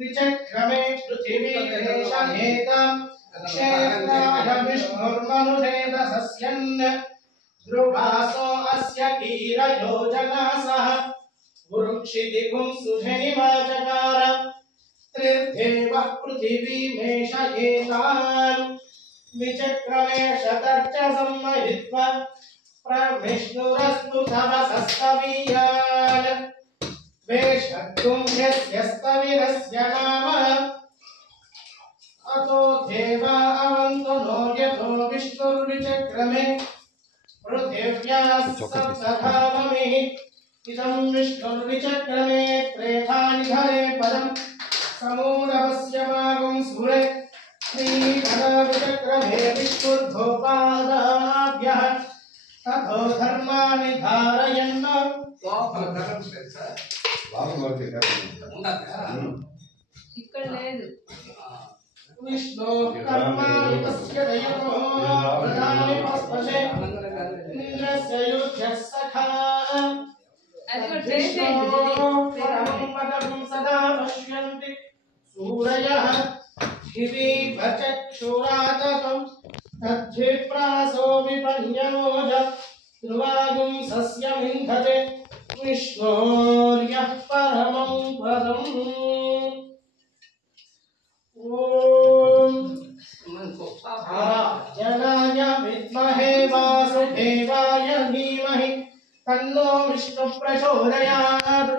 विचक्रमे पृथिवी देशहेतां क्षेत्राय विष्णुर्मनुषेदसस्यन् ध्रुवासो अस्य कीरयोजनासः वृक्षिदिगुं सुधनिवाचकार त्रिर्देवः पृथिवीमेषयेताम् विचक्रमे शतर्च सम्महित्वा प्रविष्णुरस्तु तव सस्तवीयान् वेषत्कुं यस्यस्तविरस्य नाम अतो देवा अवन्तु नो यतो विष्णुर्विचक्रमे पृथिव्याः सप्तधाममिः इदं विष्णुर्विचक्रमे त्रेधानि धरे पदं समूढवस्य मागं सुरे श्रीधरविचक्रमे विष्णुर्धोपादाभ्यः ततो धर्माणि धारयन् विष्णु कर्माणि तस्य दयतो प्रदानि पस्पशे इंद्रस्य युध्यः सखा परमं पदं सदा पश्यन्ति सूरयः दिवीभचक्षुराततं तद्धिप्रासो विपन्यनोज ध्रुवागुं सस्यमिन्धते विष्णोर्यः परमं पदम् ओम जनाय विद्महे वासुदेवाय धीमहि तन्नो विष्णु प्रचोदयात्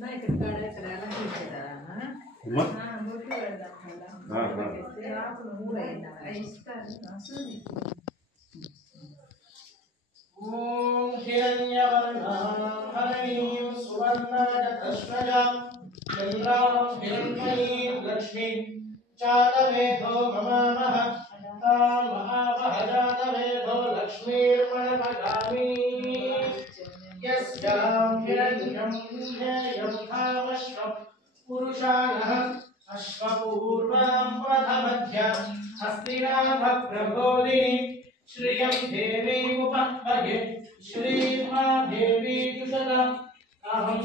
मैं करायला घ्यायचा ना हां मोठी वेळ दाखवला ते आपण मूड आहे ना ओम हिरण्यवर्णां हरणीं सुवर्णरथश्रजां चन्द्रां हिरण्मयीं लक्ष्मीं जातवेदो ममामः तां महावहजातवेदो लक्ष्मीर्मणपगामी यस्यां हिरण्यं ज्ञेयं धामश्वं पुरुषाणः अश्वपूर्वां प्रथमध्यां हस्तिनाभप्रबोधिनी श्रियं देवीमुपह्वये श्रीमा देवी जुषताम् अहं